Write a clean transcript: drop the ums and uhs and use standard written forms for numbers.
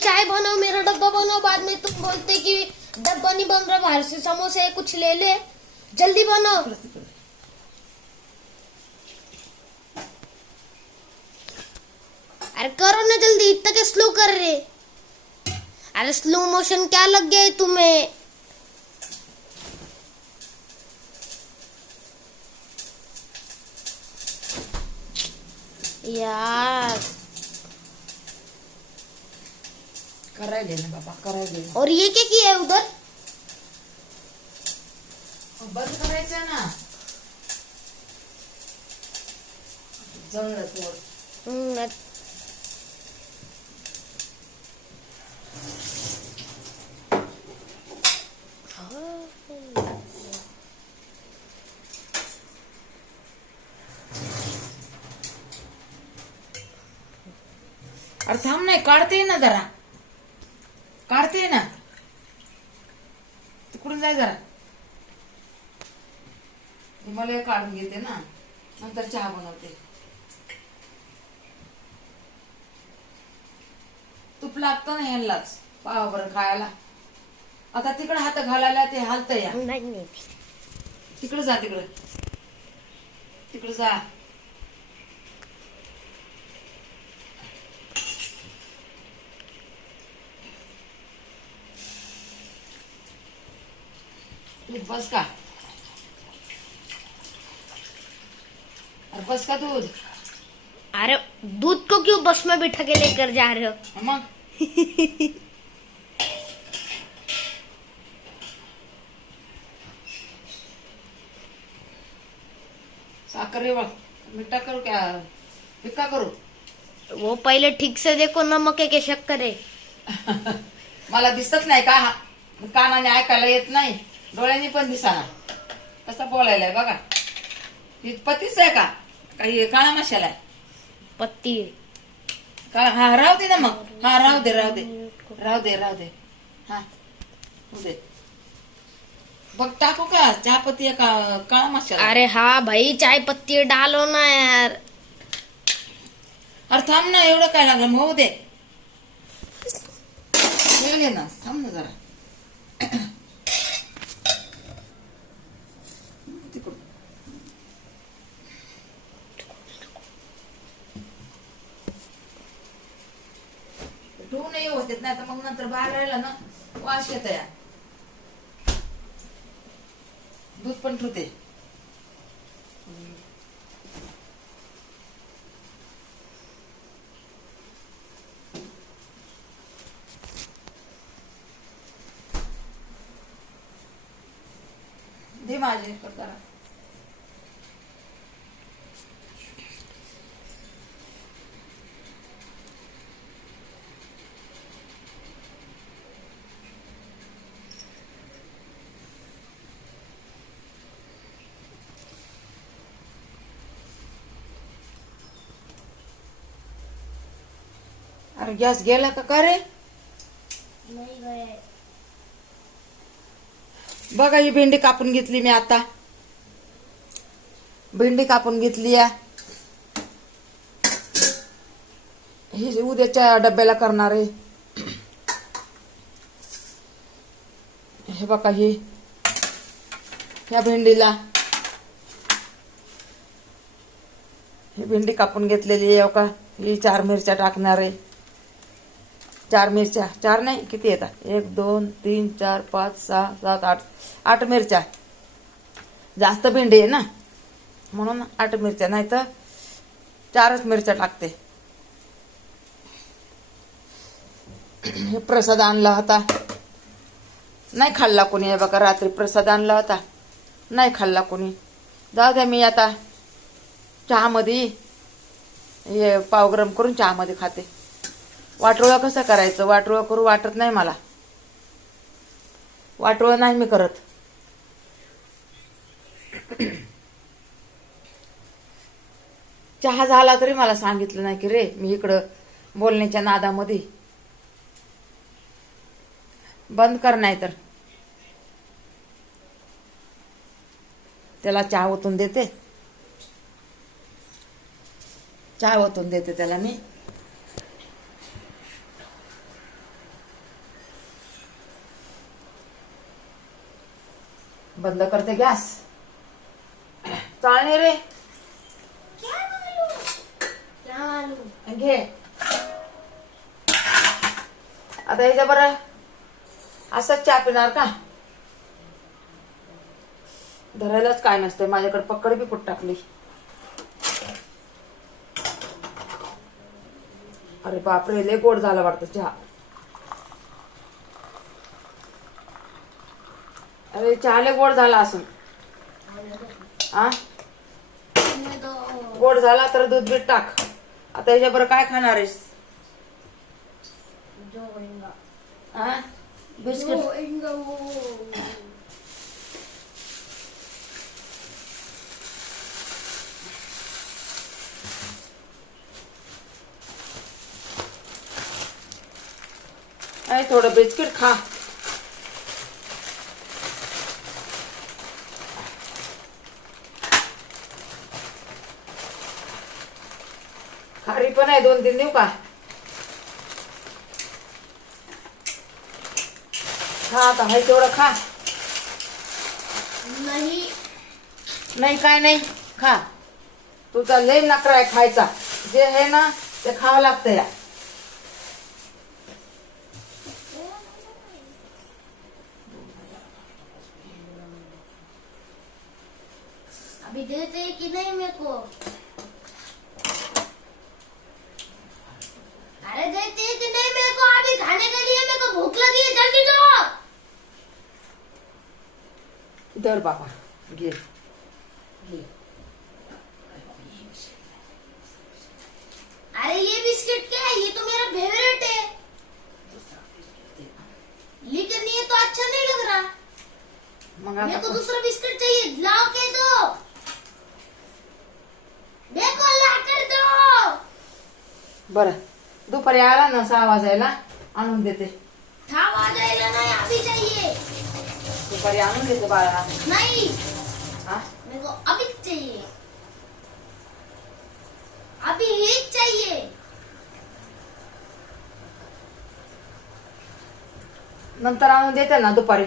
चाय बनाओ, मेरा डब्बा बनाओ। बाद में तुम बोलते कि डब्बा नहीं बन रहा, बाहर से समोसे कुछ ले ले, जल्दी बनाओ। अरे करो ना जल्दी, इतना क्या स्लो कर रहे? अरे स्लो मोशन क्या लग गया है तुम्हें? यार करायले ना बाबा, करायले। और ये क्या किया है उधर? बंद करायचं ना, जळलं थोडं। अरे थांब, नाही काढते ना जरा, काढते ना, तिकडून जाय जरा। मला हे काढून घेते ना, नंतर चहा बनवते। तूप लागतं ना ह्यांनाच पाव बरं खायला। आता तिकडे हात घालायला ते हालत या, नहीं तिकडे जा, तिकडे तिकडे जा। दूध बस का? अरे बस का दूध? अरे दूध को क्यों बस में बिठा के लेकर जा रहे हो? मग साखर रे, मिठा करू क्या फिक्का करू? वो पहले ठीक से देखो, नमक है के शक्कर है? मला दिसत नाही का? कानाने ऐकायला येत नाही, डोळ्यांनी पण दिसाना, कसा बोलायलाय बघा। ही पतीच आहे का? काही काळा मसाला आहे? पत्ती का? हा राहू दे ना मग, हा राहू दे, राहू दे, राहू दे, राहू दे, हा होऊ दे। बघ टाकू का चहापत्ती आहे का काळा मसाला? अरे हाँ भाई, चाय पत्ती डालो ना यार। अरे थांब ना, एवढं काय लागलं, होऊ दे, वेळ घे ना, थांब ना जरा। ठेवू नाही होत नाही तर मग नंतर बाहेर राहिला ना वास येत या। दूध पण ठेवते। दे माझे जरा। अरे गॅस गेला का रे? नहीं गए। बघा, ही भेंडी कापून घेतली मी आता, भेंडी कापून घेतली आहे। ही उद्याच्या डब्याला करणार आहे। हे बघा, ही ह्या भेंडीला ही भेंडी कापून घेतलेली आहे का? ही 4 मिरच्या टाकणार आहे। 4 मिरच्या, 4 नाही, किती येतात? 1 2 3 4 5 6 7 8 8 मिरच्या। जास्त भेंडी आहे ना, म्हणून 8 मिरच्या, नाही तर 4च मिरच्या टाकते। हे प्रसाद आणला होता, नाही खाल्ला कोणी। हे बघा, रात्री प्रसाद आणला होता, नाही खाल्ला कोणी। जाऊ द्या, मी आता चहामध्ये हे पाव गरम करून चहामध्ये खाते। वाटोळं कसं करायचं? वाटोळं करू वाटत नाही मला, वाटोळं नाही मी करत। चहा झाला तरी मला सांगितलं नाही की रे, मी इकडं बोलण्याच्या नादामध्ये। बंद कर, नाही तर त्याला चहा ओतून देते, चहा ओतून देते त्याला मी। बंद करते गॅस. चाळणे रे घे. आता ह्याच्या बरं असंच चहा पिणार का? धरायलाच काय नसतंय. माझ्याकडे पकड बी कुठ टाकली. अरे बापरे, लय गोड झाला वाटतं चहा. अरे चहा लय गोड झाला असून आ गोड झाला तर दूध बीट टाक. आता ह्याच्या बरं काय खाणार आहेस? बिस्किट. थोडं बिस्किट खा. खारी पण आहे, 2-3 देऊ का? खा आता, हाय तेवढं खा. नाही काय नाही, खा. तुझा लय नखरा आहे खायचा. जे आहे ना ते खावं लागतं या. अभी देते कि नहीं मेरे को? अरे देते कि नहीं मेरे को? अभी खाने के लिए मेरे को भूख लगी है, जल्दी दो. धर बाबा, घे. अरे ये बिस्किट क्या है? ये तो मेरा फेवरेट है, लेकिन ये तो अच्छा नहीं लग रहा. मेरे को दूसरा बिस्किट चाहिए. लाओ के दो, मेरे को ला कर दो. बरं, दुपारी आला ना 6 वाजायला आणून देते. 6 वाजायला नहीं, अभी चाहिए. दुपारी आणून देते बाळा. नहीं, हा? मेरे को अभी चाहिए, अभी ही चाहिए. नंतर आणून देते ना दुपारी.